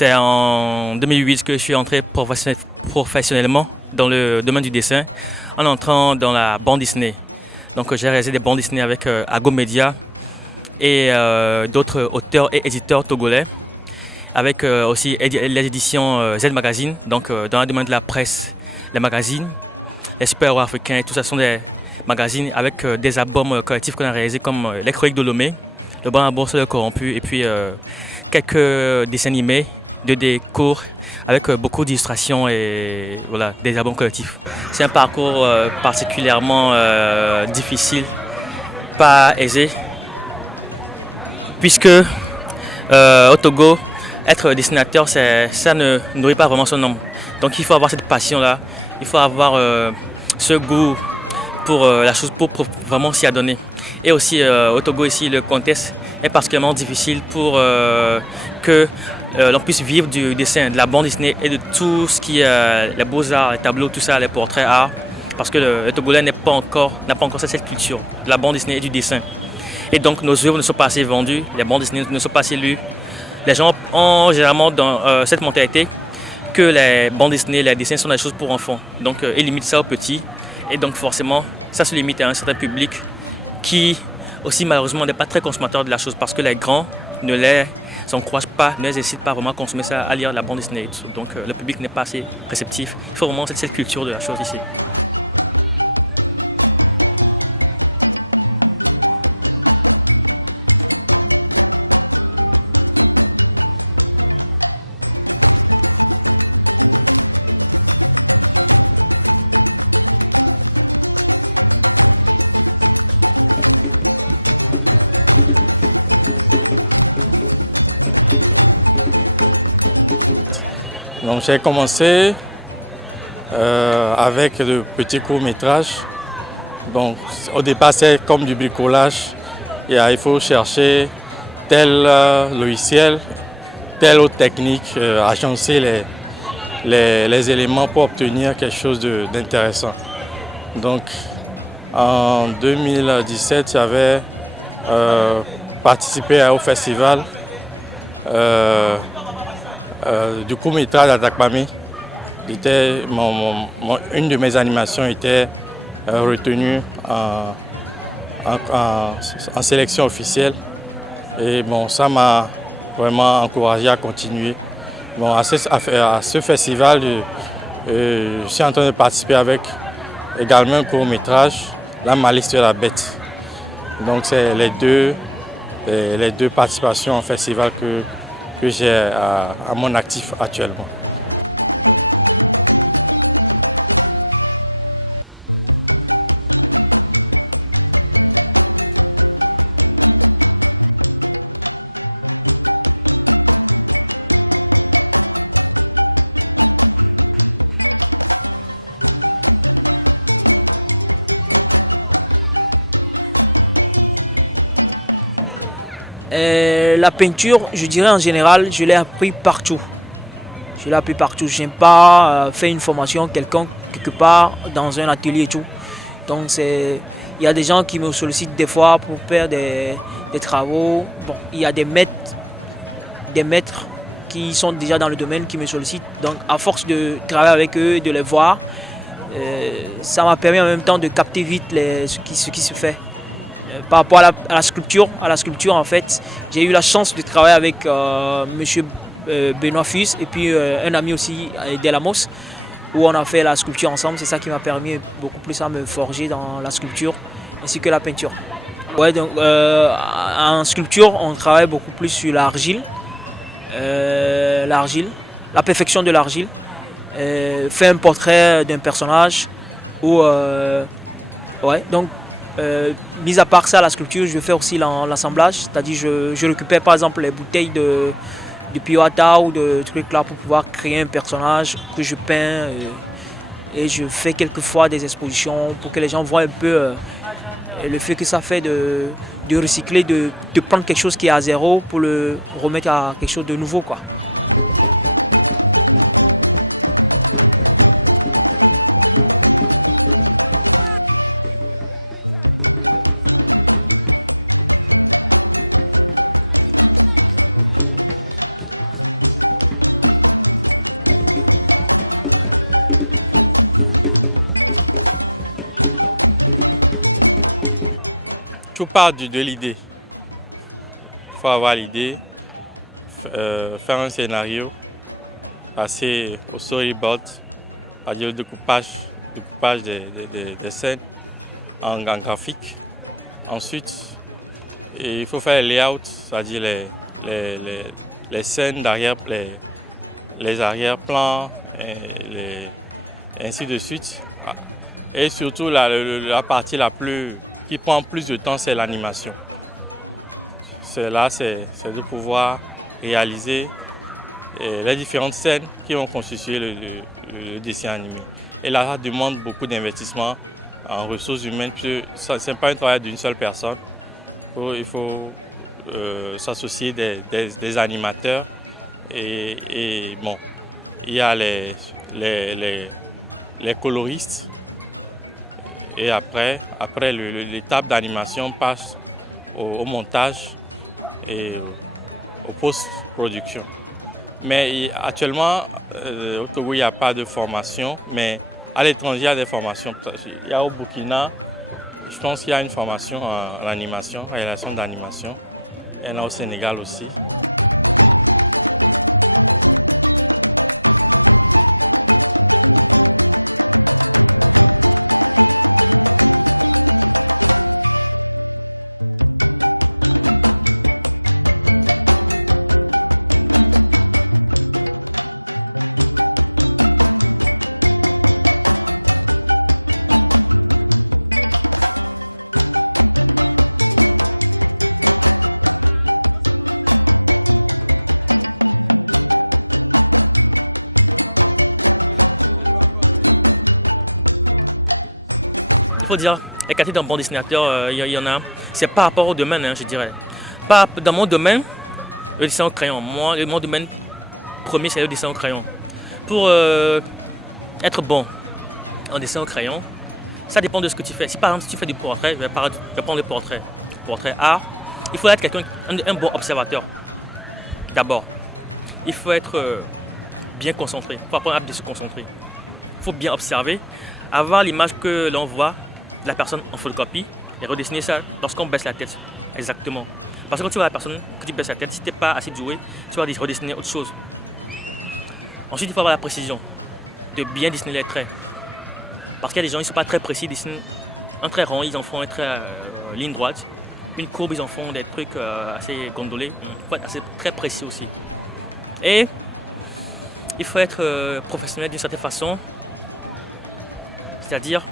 C'est en 2008 que je suis entré professionnellement dans le domaine du dessin en entrant dans la bande Disney. Donc j'ai réalisé des bandes Disney avec Ago Media et d'autres auteurs et éditeurs togolais, avec aussi les éditions Z Magazine, donc dans le domaine de la presse, les magazines, les super-héros africains, tout ça sont des magazines avec des albums collectifs qu'on a réalisés comme Les Chroniques de Lomé, Le Bon à Bourse, Le Corrompu, et puis quelques dessins animés, 2D courts, avec beaucoup d'illustrations et voilà, des albums collectifs. C'est un parcours particulièrement difficile, pas aisé, puisque au Togo, être dessinateur, ça ne nourrit pas vraiment son homme. Donc il faut avoir cette passion-là, il faut avoir ce goût pour la chose, pour vraiment s'y adonner. Et aussi au Togo ici, le contexte est particulièrement difficile pour que l'on puisse vivre du dessin, de la bande dessinée et de tout ce qui est les beaux-arts, les tableaux, tout ça, les portraits art. Parce que le Togolais n'a pas encore cette culture de la bande dessinée et du dessin. Et donc nos œuvres ne sont pas assez vendues, les bandes dessinées ne sont pas assez lues. Les gens ont généralement dans cette mentalité que les bandes dessinées, les dessins sont des choses pour enfants. Donc ils limitent ça aux petits. Et donc forcément, ça se limite à un certain public qui aussi malheureusement n'est pas très consommateur de la chose parce que les grands ne les encouragent pas, ne les incitent pas vraiment à consommer ça, à lire la bande dessinée. Donc le public n'est pas assez réceptif. Il faut vraiment cette culture de la chose ici. Donc j'ai commencé avec de petits courts-métrages. Donc au départ c'est comme du bricolage. Il faut chercher tel logiciel, telle autre technique, agencer les éléments pour obtenir quelque chose d'intéressant. Donc en 2017 j'avais participé au festival du court-métrage d'Atakpamé. Une de mes animations était retenue en sélection officielle. Et bon, ça m'a vraiment encouragé à continuer. Bon, à ce festival, je suis en train de participer avec également un court-métrage, La malice de la bête. Donc c'est les deux participations au festival que j'ai à mon actif actuellement. La peinture, je dirais en général, je l'ai appris partout. Je n'aime pas faire une formation quelconque quelque part dans un atelier et tout. Donc il y a des gens qui me sollicitent des fois pour faire des travaux. Bon, il y a des maîtres qui sont déjà dans le domaine qui me sollicitent. Donc à force de travailler avec eux et de les voir, ça m'a permis en même temps de capter vite ce qui se fait. Par rapport à la sculpture, en fait, j'ai eu la chance de travailler avec monsieur Benoît Fus et puis un ami aussi, Delamos, où on a fait la sculpture ensemble. C'est ça qui m'a permis beaucoup plus à me forger dans la sculpture ainsi que la peinture. Ouais, donc, en sculpture, on travaille beaucoup plus sur l'argile, la perfection de l'argile, faire un portrait d'un personnage ou mis à part ça, la sculpture, je fais aussi l'assemblage, c'est-à-dire je récupère par exemple les bouteilles de Piwata ou de trucs là pour pouvoir créer un personnage que je peins et je fais quelquefois des expositions pour que les gens voient un peu le fait que ça fait de recycler, de prendre quelque chose qui est à zéro pour le remettre à quelque chose de nouveau, quoi. tout part de l'idée. Il faut avoir l'idée, faire un scénario, passer au storyboard, c'est-à-dire le découpage des scènes en graphique. Ensuite, il faut faire les layouts, c'est-à-dire les scènes derrière, les arrière-plans, et ainsi de suite. Et surtout, la partie qui prend plus de temps, c'est l'animation. C'est de pouvoir réaliser les différentes scènes qui vont constituer le dessin animé. Et là, ça demande beaucoup d'investissement en ressources humaines, puisque ce n'est pas un travail d'une seule personne. Il faut s'associer des animateurs. Et bon, il y a les coloristes. Et après l'étape d'animation passe au montage et au post-production. Mais actuellement, au Togo, il n'y a pas de formation, mais à l'étranger, il y a des formations. Il y a au Burkina, je pense qu'il y a une formation en animation, réalisation d'animation. Il y en a au Sénégal aussi. Il faut dire, les qualités d'un bon dessinateur, il y en a. C'est par rapport au domaine, hein, je dirais. Dans mon domaine, le dessin au crayon. Mon domaine premier, c'est le dessin au crayon. Pour être bon en dessin au crayon, ça dépend de ce que tu fais. Si par exemple, si tu fais du portrait, je vais prendre le portrait. Portrait art, il faut être un bon observateur. D'abord, il faut être bien concentré. Il faut apprendre à bien se concentrer. Il faut bien observer, avoir l'image que l'on voit de la personne en photocopie et redessiner ça lorsqu'on baisse la tête. Exactement. Parce que quand tu vois la personne, que tu baisses la tête, si tu n'es pas assez doué, tu vas redessiner autre chose. Ensuite, il faut avoir la précision de bien dessiner les traits. Parce qu'il y a des gens qui ne sont pas très précis, ils dessinent un trait rond, ils en font un trait ligne droite. Une courbe, ils en font des trucs assez gondolés. Il faut être très précis aussi. Et il faut être professionnel d'une certaine façon. C'est-à-dire,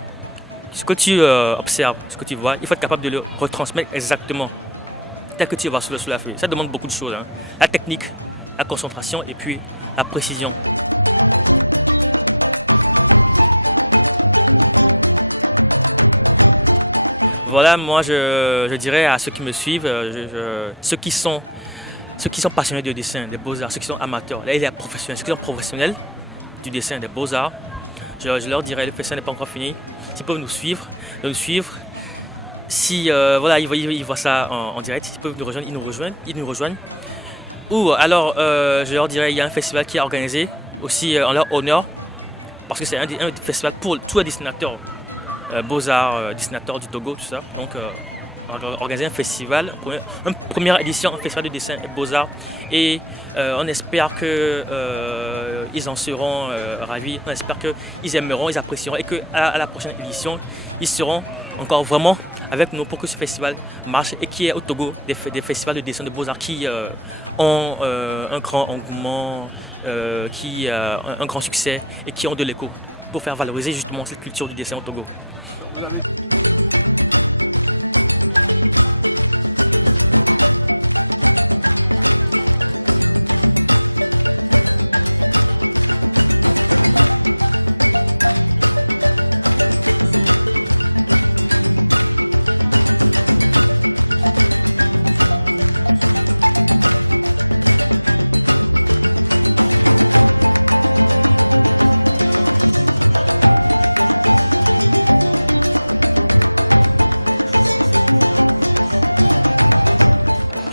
ce que tu observes, ce que tu vois, il faut être capable de le retransmettre exactement tel que tu vas sur la feuille. Ça demande beaucoup de choses. Hein. La technique, la concentration et puis la précision. Voilà, moi je dirais à ceux qui me suivent, ceux qui sont passionnés de dessin, des beaux-arts, ceux qui sont amateurs, là il y a professionnels, ceux qui sont professionnels du dessin, des beaux-arts, je leur dirais, le festival n'est pas encore fini. S'ils peuvent nous suivre, si voilà, ils voient ça en direct, s'ils peuvent nous rejoindre, ils nous rejoignent. Ou alors, je leur dirais, il y a un festival qui est organisé aussi en leur honneur, parce que c'est un festival pour tous les dessinateurs, beaux-arts, dessinateurs du Togo, tout ça. Donc, organiser un festival, une première édition, un festival de dessin et beaux-arts. Et on espère qu'ils en seront ravis, on espère qu'ils aimeront, ils apprécieront et qu'à la prochaine édition, ils seront encore vraiment avec nous pour que ce festival marche et qu'il y ait au Togo des festivals de dessin de beaux-arts qui ont un grand engouement, un grand succès et qui ont de l'écho pour faire valoriser justement cette culture du dessin au Togo.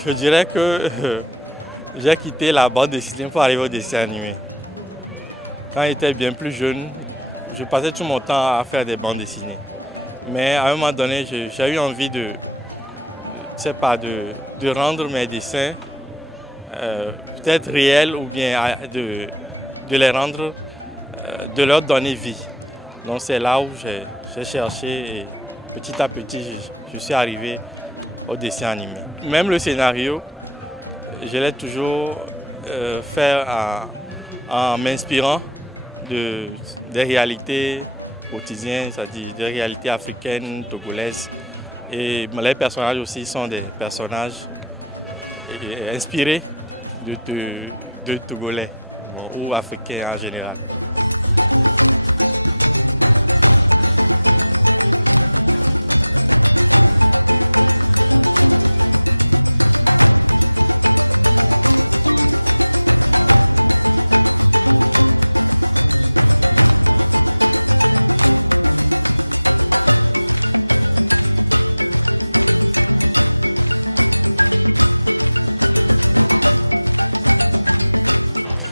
Je dirais que j'ai quitté la bande dessinée pour arriver au dessin animé. Quand j'étais bien plus jeune, je passais tout mon temps à faire des bandes dessinées. Mais à un moment donné, j'ai eu envie de sais pas, de rendre mes dessins peut-être réels ou bien de les rendre, de leur donner vie. Donc c'est là où j'ai cherché et petit à petit je suis arrivé au dessin animé. Même le scénario, je l'ai toujours fait en m'inspirant des réalités quotidiennes, c'est-à-dire des réalités africaines, togolaises. Et les personnages aussi sont des personnages inspirés de Togolais ou Africains en général.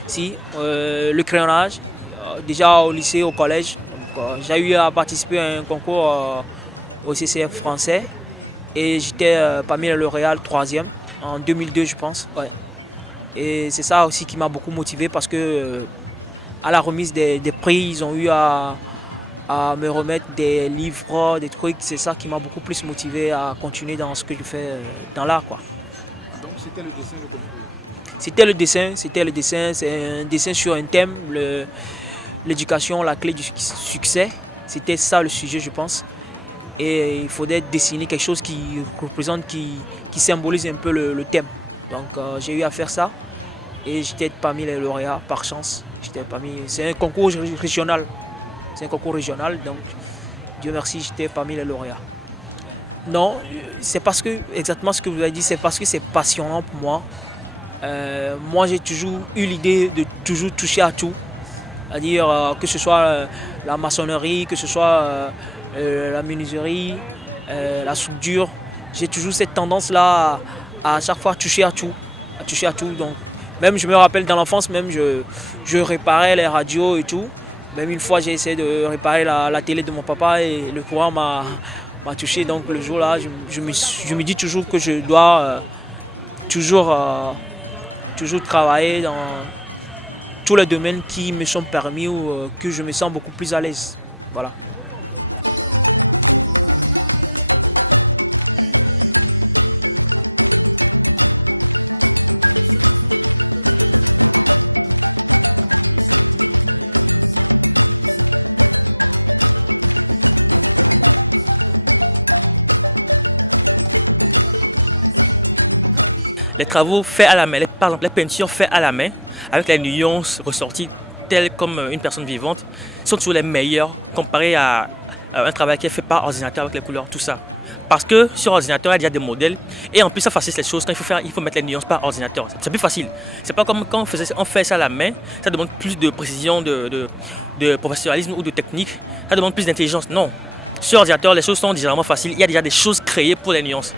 Si, le crayonnage, déjà au lycée, au collège, j'ai eu à participer à un concours au CCF français et j'étais parmi les lauréats, le 3e, en 2002 je pense. Ouais. Et c'est ça aussi qui m'a beaucoup motivé parce que à la remise des prix, ils ont eu à me remettre des livres, des trucs. C'est ça qui m'a beaucoup plus motivé à continuer dans ce que je fais dans l'art, quoi. Donc c'était le dessin, le concours? C'était le dessin, c'est un dessin sur un thème, l'éducation, la clé du succès. C'était ça le sujet, je pense. Et il faudrait dessiner quelque chose qui représente, qui symbolise un peu le thème. Donc j'ai eu à faire ça et j'étais parmi les lauréats par chance. C'est un concours régional. C'est un concours régional, donc Dieu merci, j'étais parmi les lauréats. Non, c'est parce que, exactement ce que vous avez dit, c'est parce que c'est passionnant pour moi. Moi j'ai toujours eu l'idée de toujours toucher à tout, c'est-à-dire que ce soit la maçonnerie, que ce soit la menuiserie, la soudure. J'ai toujours cette tendance-là à chaque fois toucher à tout, Donc, même je me rappelle dans l'enfance, même je réparais les radios et tout. Même une fois j'ai essayé de réparer la télé de mon papa et le courant m'a touché. Donc le jour-là, je me dis toujours que je dois toujours travailler dans tous les domaines qui me sont permis ou que je me sens beaucoup plus à l'aise. Voilà. Les travaux faits à la main, par exemple les peintures faites à la main, avec les nuances ressorties telles comme une personne vivante, sont toujours les meilleures comparées à un travail qui est fait par ordinateur avec les couleurs, tout ça. Parce que sur ordinateur, il y a déjà des modèles et en plus ça facilite les choses. Quand il faut mettre les nuances par ordinateur. C'est plus facile. C'est pas comme quand on fait ça à la main, ça demande plus de précision, de professionnalisme ou de technique. Ça demande plus d'intelligence. Non. Sur ordinateur, les choses sont généralement faciles. Il y a déjà des choses créées pour les nuances.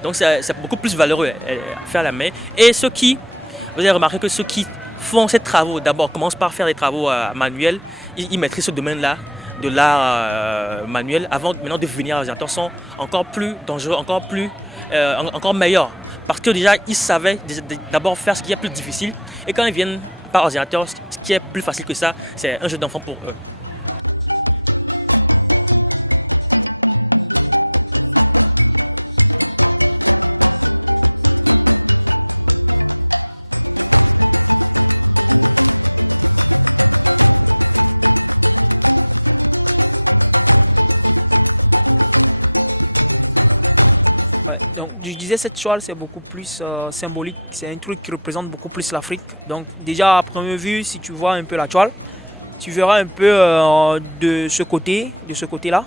Donc c'est beaucoup plus valeureux à faire à la main. Et vous avez remarqué que ceux qui font ces travaux, d'abord commencent par faire des travaux manuels, ils maîtrisent ce domaine-là de l'art manuel avant maintenant de venir à l'ordinateur, sont encore plus dangereux, encore meilleurs. Parce que déjà, ils savaient d'abord faire ce qui est plus difficile. Et quand ils viennent par ordinateur, ce qui est plus facile que ça, c'est un jeu d'enfant pour eux. Ouais, donc je disais cette toile c'est beaucoup plus symbolique, c'est un truc qui représente beaucoup plus l'Afrique. Donc déjà à première vue, si tu vois un peu la toile, tu verras un peu de ce côté-là,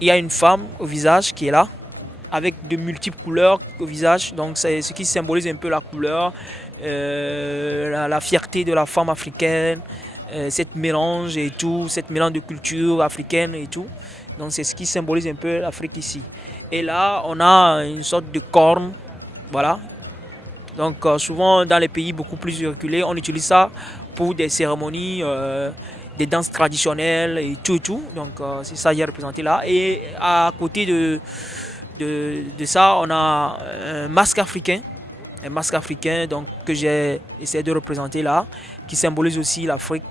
il y a une femme au visage qui est là, avec de multiples couleurs au visage. Donc c'est ce qui symbolise un peu la couleur, la fierté de la femme africaine, cette mélange et tout, cette mélange de culture africaine et tout. Donc c'est ce qui symbolise un peu l'Afrique ici. Et là, on a une sorte de corne, voilà. Donc souvent dans les pays beaucoup plus reculés, on utilise ça pour des cérémonies, des danses traditionnelles et tout. Donc c'est ça qui est représenté là. Et à côté De ça, on a un masque africain. Un masque africain donc, que j'ai essayé de représenter là, qui symbolise aussi l'Afrique.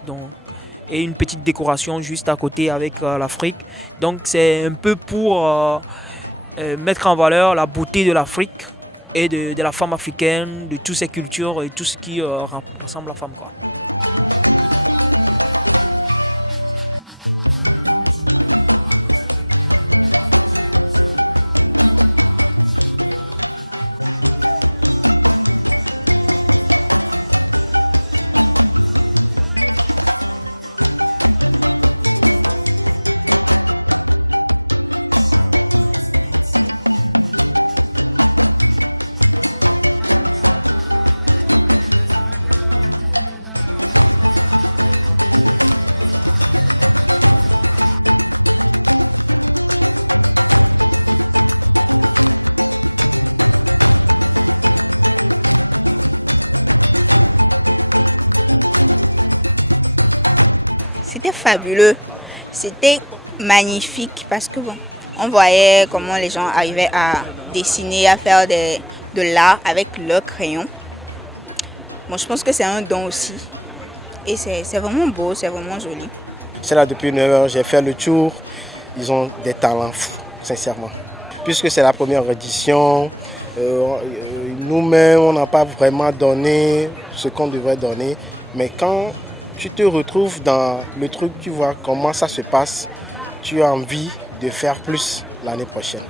Et une petite décoration juste à côté avec l'Afrique. Donc c'est un peu pour mettre en valeur la beauté de l'Afrique et de la femme africaine, de toutes ses cultures et tout ce qui ressemble à la femme, quoi. C'était fabuleux, c'était magnifique parce que bon, on voyait comment les gens arrivaient à dessiner, à faire de l'art avec leurs crayons. Bon, je pense que c'est un don aussi et c'est vraiment beau, c'est vraiment joli. C'est là depuis 9 heures, j'ai fait le tour, ils ont des talents fous, sincèrement. Puisque c'est la première édition, nous-mêmes on n'a pas vraiment donné ce qu'on devrait donner, mais quand tu te retrouves dans le truc, tu vois comment ça se passe, tu as envie de faire plus l'année prochaine.